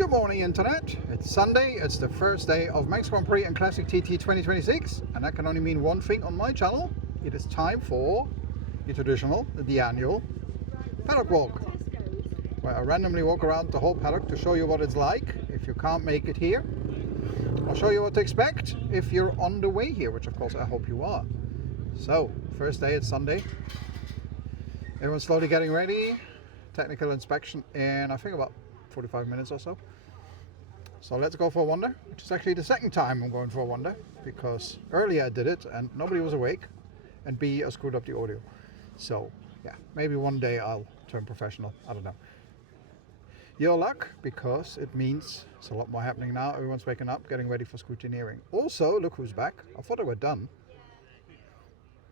Good morning, Internet. It's Sunday. It's the first day of Manx Grand Prix and Classic TT 2026, and that can only mean one thing on my channel. It is time for the traditional, the annual paddock walk, where I randomly walk around the whole paddock to show you what it's like if you can't make it here. I'll show you what to expect if you're on the way here, which of course I hope you are. So, first day, it's Sunday. Everyone's slowly getting ready. Technical inspection in, I think, about 45 minutes or so. So let's go for a wander, which is actually the second time I'm going for a wander, because earlier I did it and nobody was awake, and B, I screwed up the audio. So yeah, maybe one day I'll turn professional, I don't know. Your luck, because it means it's a lot more happening now. Everyone's waking up, getting ready for scrutineering. Also, look who's back. I thought they were done,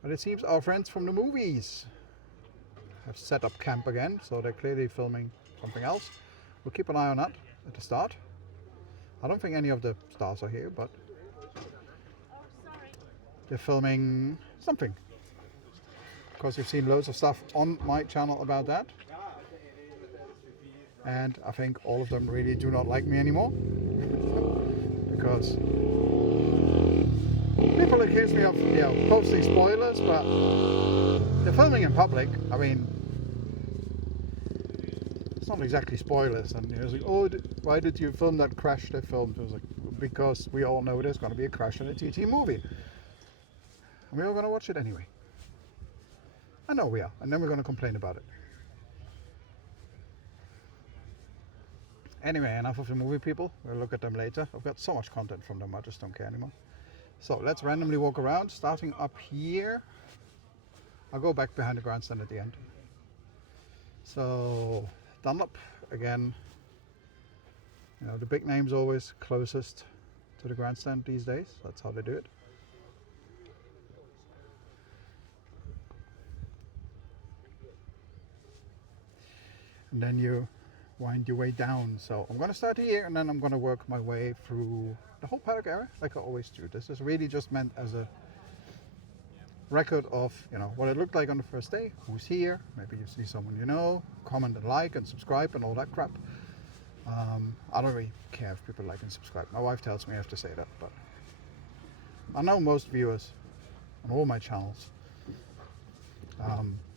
but it seems our friends from the movies have set up camp again, so they're clearly filming something else. We'll keep an eye on that at the start. I don't think any of the stars are here, but they're filming something. Of course, you've seen loads of stuff on my channel about that. And I think all of them really do not like me anymore. Because people accuse me of, posting spoilers, but they're filming in public. I mean, it's not exactly spoilers. And it was like, oh, why did you film that crash they filmed? It was like, because we all know there's going to be a crash in a TT movie. And we're all going to watch it anyway. I know we are. And then we're going to complain about it. Anyway, enough of the movie people. We'll look at them later. I've got so much content from them, I just don't care anymore. So let's randomly walk around, starting up here. I'll go back behind the grandstand at the end. So, Dunlop again. You know, the big names always closest to the grandstand these days. That's how they do it. And then you wind your way down. So I'm going to start here, and then I'm going to work my way through the whole paddock area, like I always do. This is really just meant as a record of, you know, what it looked like on the first day, who's here, maybe you see someone you know, comment and like and subscribe and all that crap. I don't really care if people like and subscribe. My wife tells me I have to say that, but I know most viewers on all my channels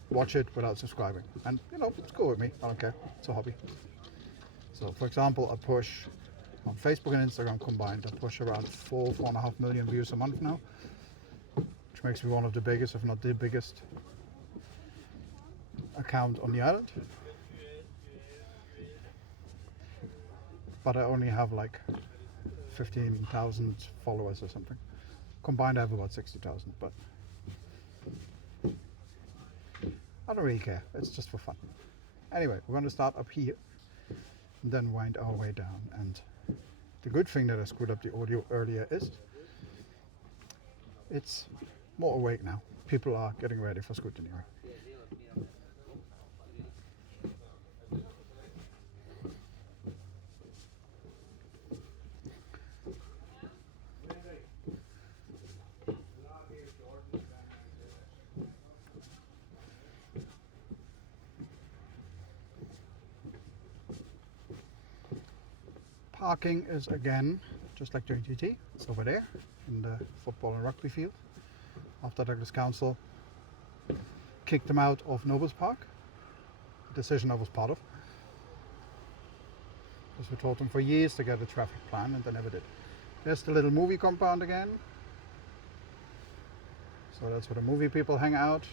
watch it without subscribing, and you know, it's cool with me. I don't care, it's a hobby. So for example, I push on Facebook and Instagram combined, I push around 4.5 million views a month now, which makes me one of the biggest, if not the biggest account on the island. But I only have like 15,000 followers or something. Combined I have about 60,000, but I don't really care, it's just for fun. Anyway, we're going to start up here and then wind our way down. And the good thing that I screwed up the audio earlier is it's more awake now. People are getting ready for scrutineering. Parking is again just like during TT. It's over there in the football and rugby field. After Douglas Council kicked them out of Nobles Park, a decision I was part of, because we told them for years to get a traffic plan and they never did. There's the little movie compound again. So that's where the movie people hang out.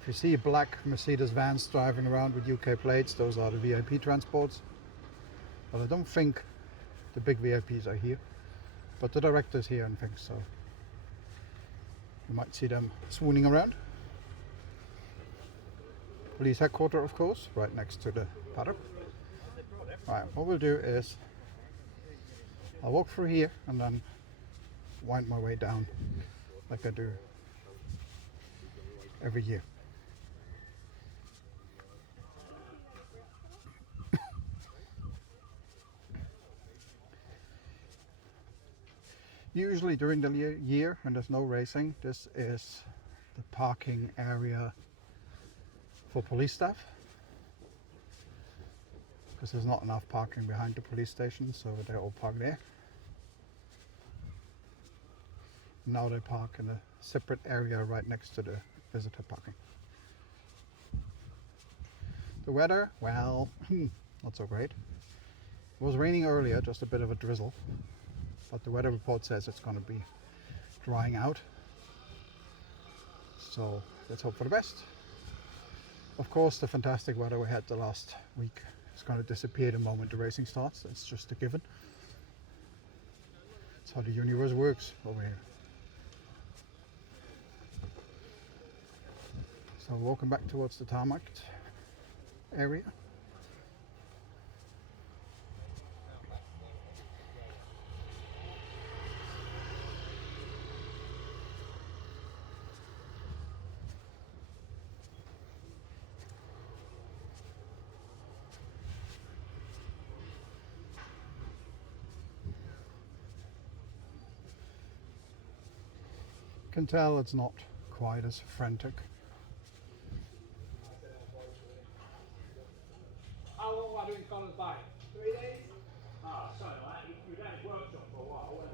If you see black Mercedes vans driving around with UK plates, those are the VIP transports. But I don't think the big VIPs are here, but the director's here and things, so you might see them swooning around. Police headquarters, of course, right next to the paddock. Right, what we'll do is I'll walk through here and then wind my way down like I do every year. Usually during the year when there's no racing, this is the parking area for police staff. because there's not enough parking behind the police station, so they all park there. Now they park in a separate area right next to the visitor parking. The weather, well, not so great. It was raining earlier, just a bit of a drizzle, but the weather report says it's going to be drying out, so let's hope for the best. Of course, the fantastic weather we had the last week is going to disappear the moment the racing starts. It's just a given. It's how the universe works over here. So walking back towards the tarmac area. Can tell it's not quite as frantic. How long are you in Connor's bike? 3 days? Ah, sorry, you were down at workshop for a while.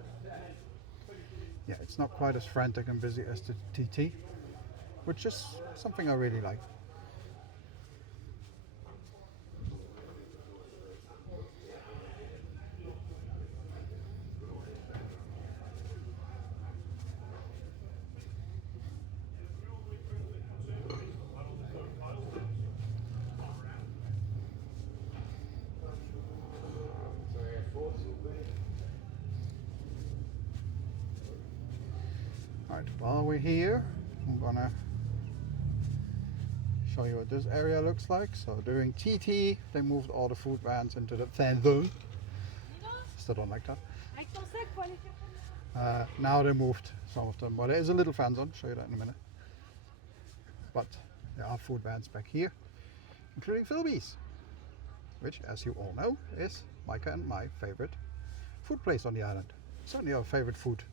Yeah, it's not quite as frantic and busy as the TT, which is something I really like. Right, while we're here, I'm gonna show you what this area looks like. So during TT, they moved all the food vans into the fan zone. Still don't like that. Now they moved some of them. Well, there is a little fan zone, show you that in a minute. But there are food vans back here, including Philby's, which, as you all know, is Micah and my favorite food place on the island. Certainly our favorite food,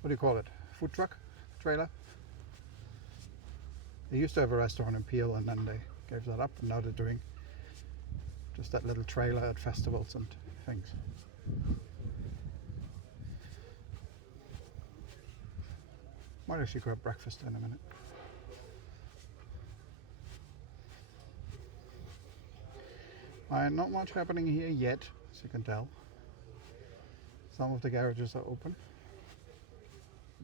what do you call it? Food truck? Trailer? They used to have a restaurant in Peel and then they gave that up, and now they're doing just that little trailer at festivals and things. Might actually grab breakfast in a minute. Not much happening here yet, as you can tell. Some of the garages are open.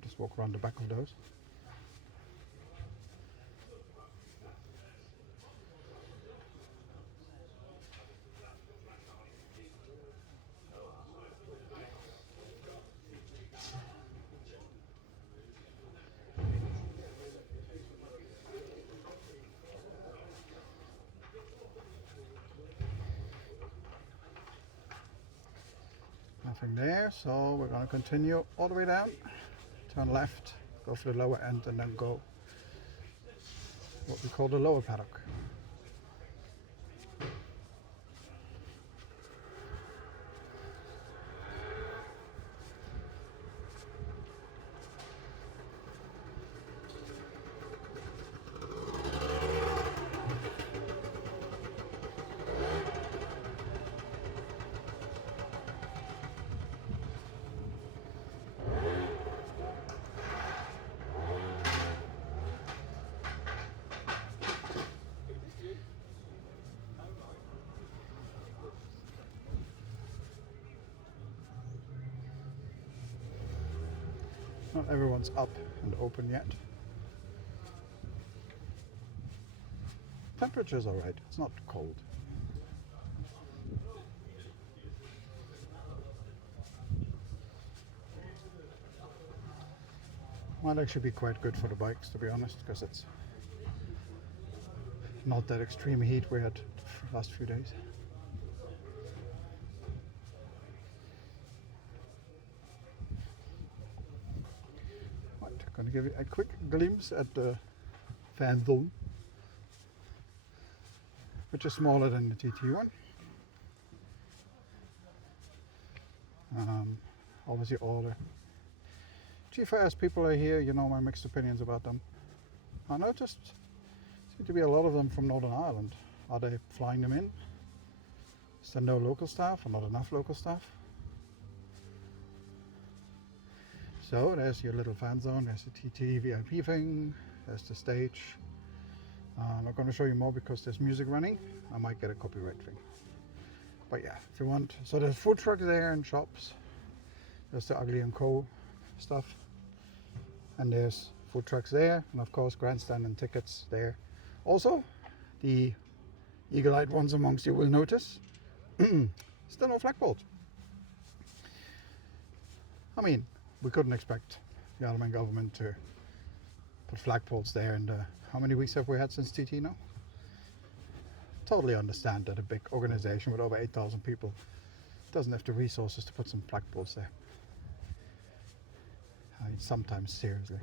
Just walk around the back of those. Nothing there, so we're going to continue all the way down, turn left, go for the lower end, and then go what we call the lower paddock. Not everyone's up and open yet. Temperature's alright, it's not cold. Might actually be quite good for the bikes, to be honest, because it's not that extreme heat we had the last few days. Going to give you a quick glimpse at the fan zone, which is smaller than the TT one. Obviously all the G4S people are here, you know my mixed opinions about them. I noticed seem to be a lot of them from Northern Ireland. Are they flying them in? there no local staff or not enough local staff? So there's your little fan zone, there's the TT VIP thing, there's the stage. I'm not going to show you more because there's music running. I might get a copyright thing. But yeah, if you want, so there's food trucks there and shops. There's the Ugly & Co stuff. And there's food trucks there, and of course grandstand and tickets there. Also, the eagle-eyed ones amongst you will notice, still no flagpoles. I mean, we couldn't expect the Ottoman government to put flagpoles there in the, how many weeks have we had since TT now? Totally understand that a big organization with over 8,000 people doesn't have the resources to put some flagpoles there. I mean, sometimes seriously.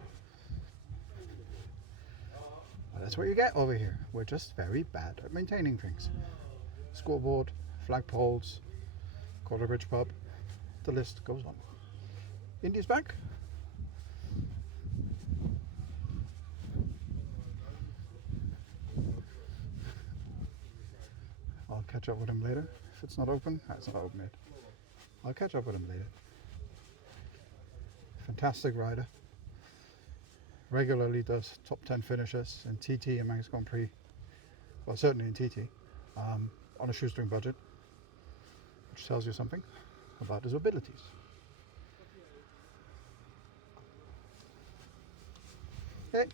But that's what you get over here. We're just very bad at maintaining things. Scoreboard, flagpoles, Quarter Bridge pub, the list goes on. Indy's back. I'll catch up with him later. If it's not open, it's not open yet. I'll catch up with him later. Fantastic rider. Regularly does top 10 finishes in TT and Manx Grand Prix. Well, certainly in TT, on a shoestring budget, which tells you something about his abilities. Hey.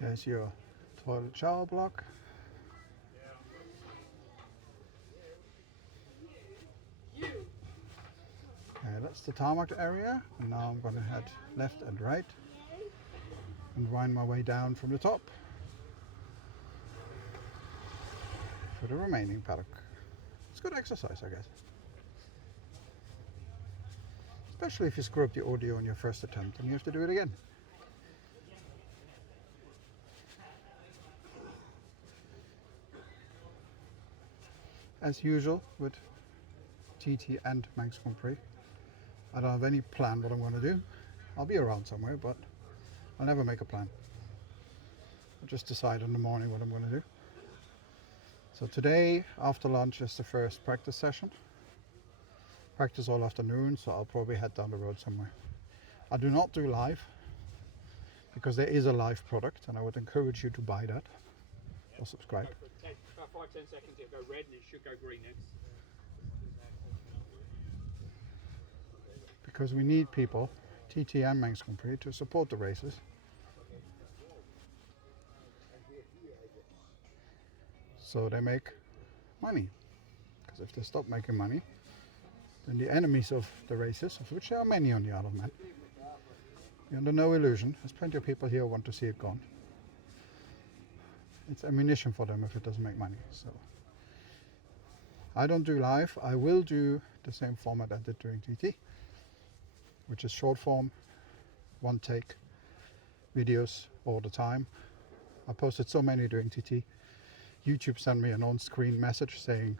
There's your toilet shower block. That's the tarmac area, and now I'm going to head left and right and wind my way down from the top for the remaining paddock. It's good exercise, I guess. Especially if you screw up the audio on your first attempt and you have to do it again. As usual with TT and Manx Grand Prix, I don't have any plan what I'm going to do. I'll be around somewhere, but I'll never make a plan. I'll just decide in the morning what I'm going to do. So today, after lunch, is the first practice session. Practice all afternoon, so I'll probably head down the road somewhere. I do not do live, because there is a live product, and I would encourage you to buy that or subscribe. About 5-10 seconds, it'll go red and it should go green next. Because we need people, TT and Manx Grand Prix, to support the races. So they make money. Because if they stop making money, then the enemies of the races, of which there are many on the Isle of Man, you're under no illusion. There's plenty of people here who want to see it gone. It's ammunition for them if it doesn't make money. So I don't do live. I will do the same format I did during TT, which is short form, one take videos all the time. I posted so many during TT. YouTube sent me an on-screen message saying,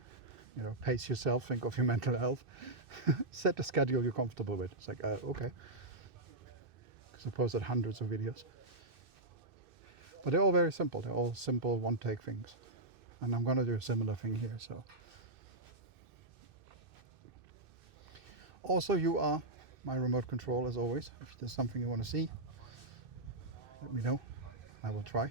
you know, pace yourself, think of your mental health, set the schedule you're comfortable with. It's like, okay. Because I posted hundreds of videos. But they're all very simple. They're all simple one-take things. And I'm going to do a similar thing here. So, also, you are my remote control as always. If there's something you want to see, let me know. I will try.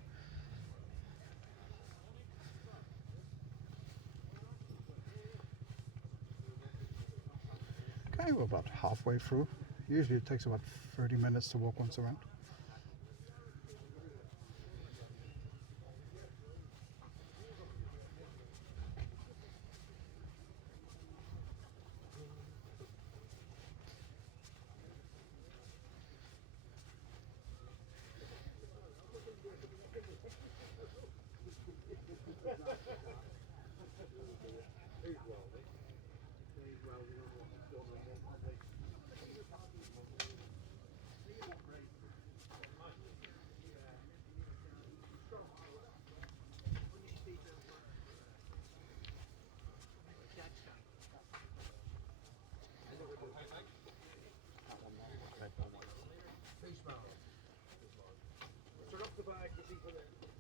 Okay, we're about halfway through. Usually it takes about 30 minutes to walk once around.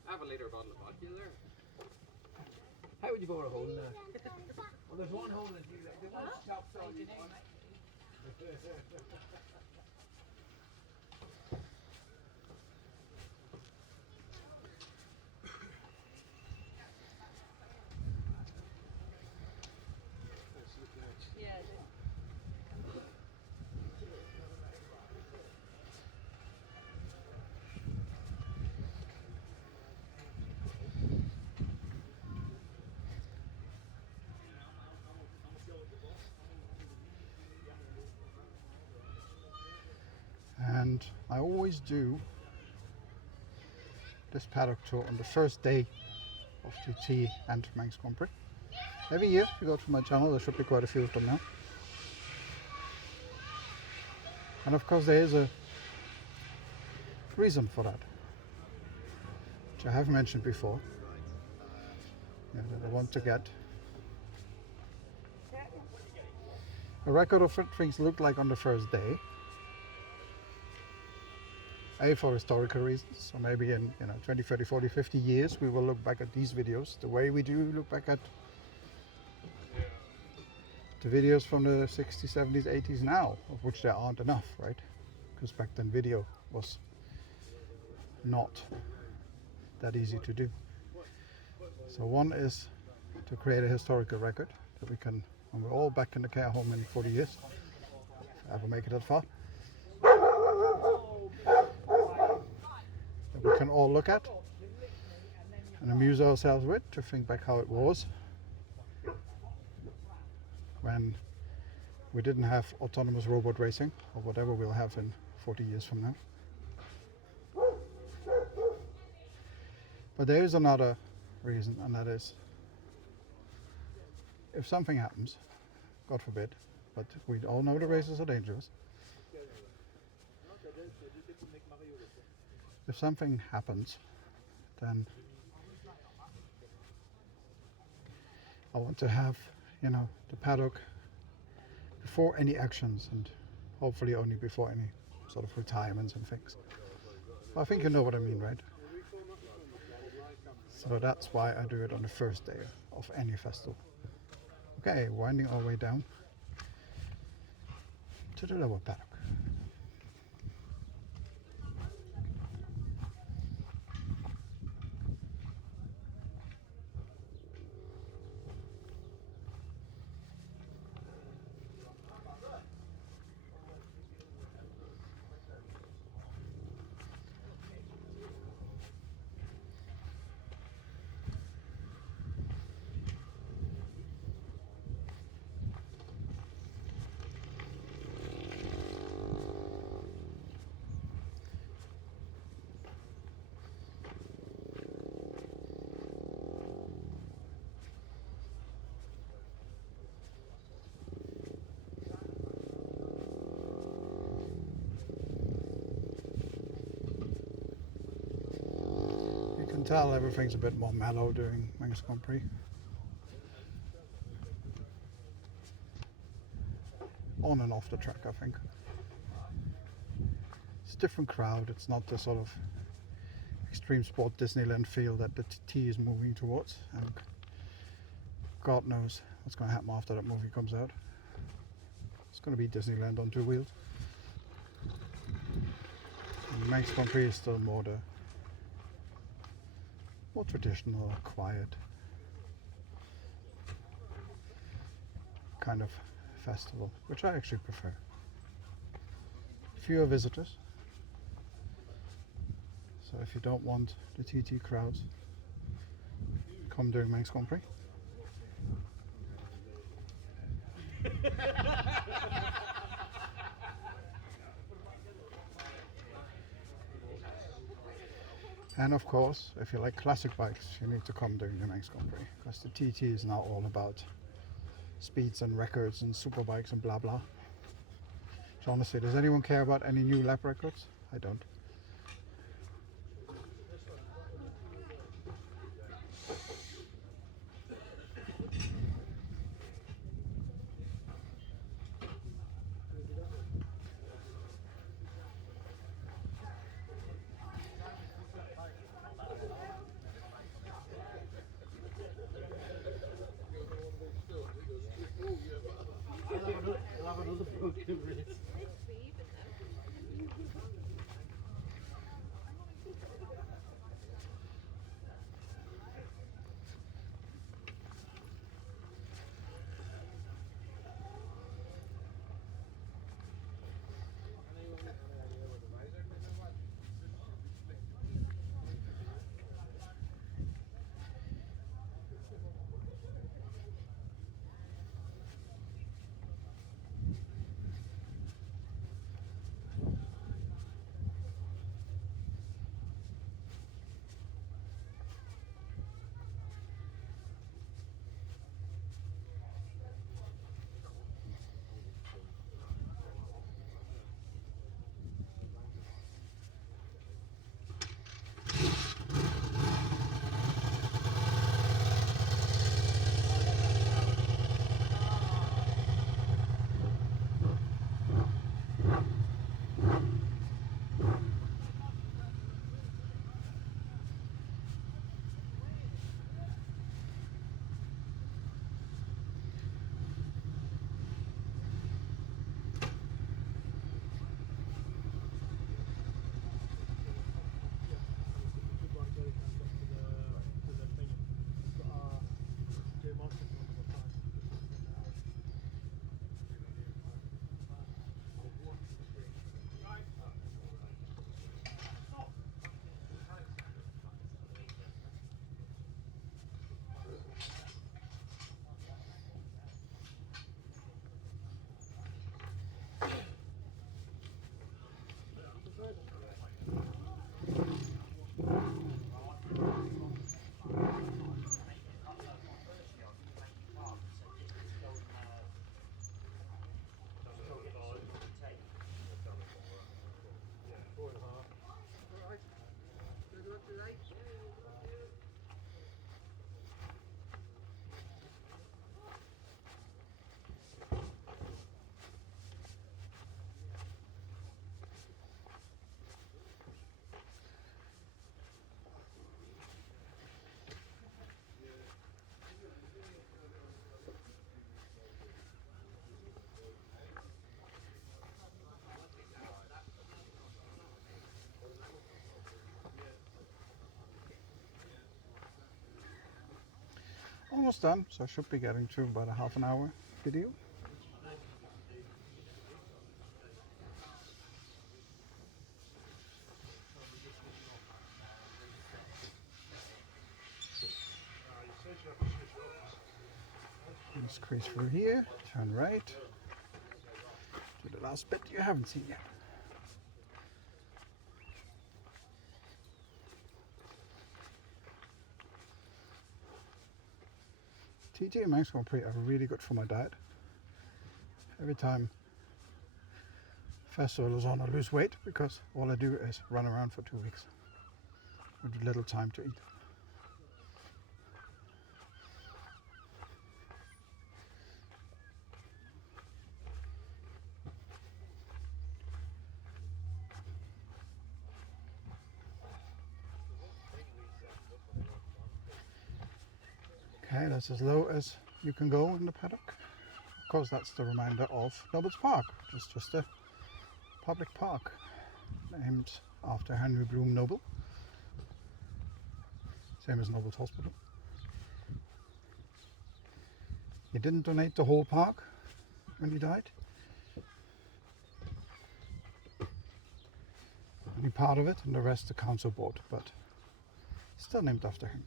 Have a liter bottle of vodka there. How would you go to holding that? Well, there's one holding it. The one chops all you want. And I always do this paddock tour on the first day of TT and Manx Grand Prix. Every year, if you go to my channel, there should be quite a few of them now. And of course there is a reason for that, which I have mentioned before. That I want to get a record of what things look like on the first day. A, for historical reasons, so maybe in 20, 30, 40, 50 years we will look back at these videos the way we do look back at the videos from the 60s, 70s, 80s now, of which there aren't enough, right? Because back then video was not that easy to do. So one is to create a historical record that we can, when we're all back in the care home in 40 years, if I ever make it that far, that we can all look at and amuse ourselves with, to think back how it was when we didn't have autonomous robot racing, or whatever we'll have in 40 years from now. But there is another reason, and that is, if something happens, God forbid, but we all know the races are dangerous. If something happens, then I want to have, the paddock before any actions, and hopefully only before any sort of retirements and things. I think you know what I mean, right? So that's why I do it on the first day of any festival. Okay, winding our way down to the lower paddock. You can tell everything's a bit more mellow during Manx Grand Prix. On and off the track, I think. It's a different crowd, it's not the sort of extreme sport Disneyland feel that the TT is moving towards, and God knows what's going to happen after that movie comes out. It's going to be Disneyland on two wheels. Manx Grand Prix is still more traditional, quiet kind of festival, which I actually prefer. Fewer visitors, so if you don't want the TT crowds, come during Manx Grand Prix. And of course, if you like classic bikes, you need to come during the Manx Grand Prix, because the TT is now all about speeds and records and super bikes and blah blah. So honestly, does anyone care about any new lap records? I don't. I'll have another broken wrist. Almost done, so I should be getting to about a half an hour video. Just crease through here, turn right, do the last bit you haven't seen yet. TT and Manx Grand Prix are really good for my diet. Every time festival is on, I lose weight because all I do is run around for 2 weeks with little time to eat. Okay, that's as low as you can go in the paddock. Of course, that's the reminder of Nobles Park, which is just a public park. named after Henry Bloom Noble. Same as Noble's Hospital. He didn't donate the whole park when he died. Only part of it, and the rest the council bought, but still named after him.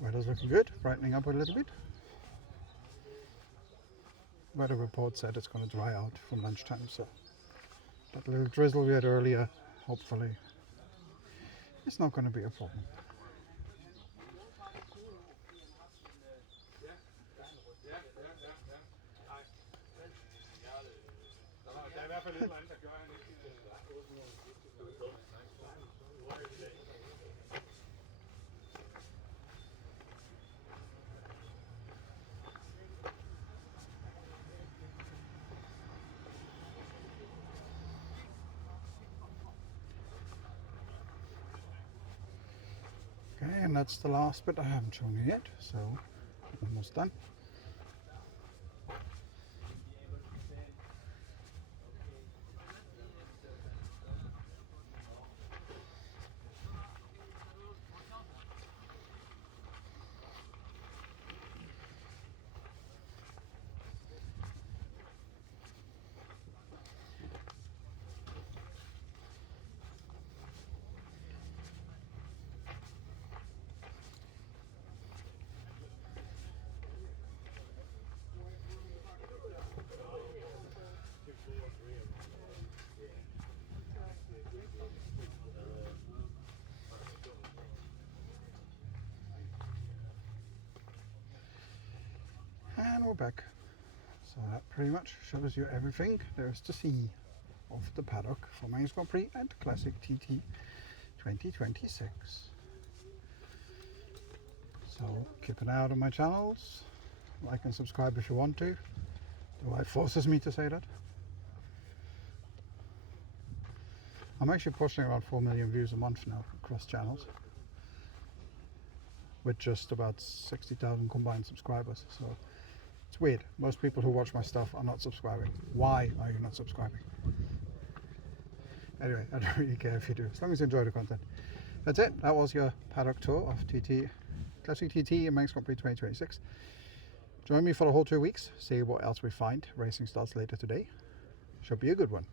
Weather's looking good, brightening up a little bit. Weather report said it's going to dry out from lunchtime, so that little drizzle we had earlier, hopefully, it's not going to be a problem. Okay, and that's the last bit I haven't shown you yet, so almost done. And we're back. So that pretty much shows you everything there is to see of the paddock for Manx Grand Prix and Classic TT 2026. So keep an eye out on my channels, like and subscribe if you want to. The wife forces me to say that. I'm actually pushing around 4 million views a month now across channels, with just about 60,000 combined subscribers. So it's weird. Most people who watch my stuff are not subscribing. Why are you not subscribing? Anyway, I don't really care if you do, as long as you enjoy the content. That's it. That was your paddock tour of TT, Classic TT and Manx Grand Prix 2026. Join me for the whole 2 weeks. See what else we find. Racing starts later today. Should be a good one.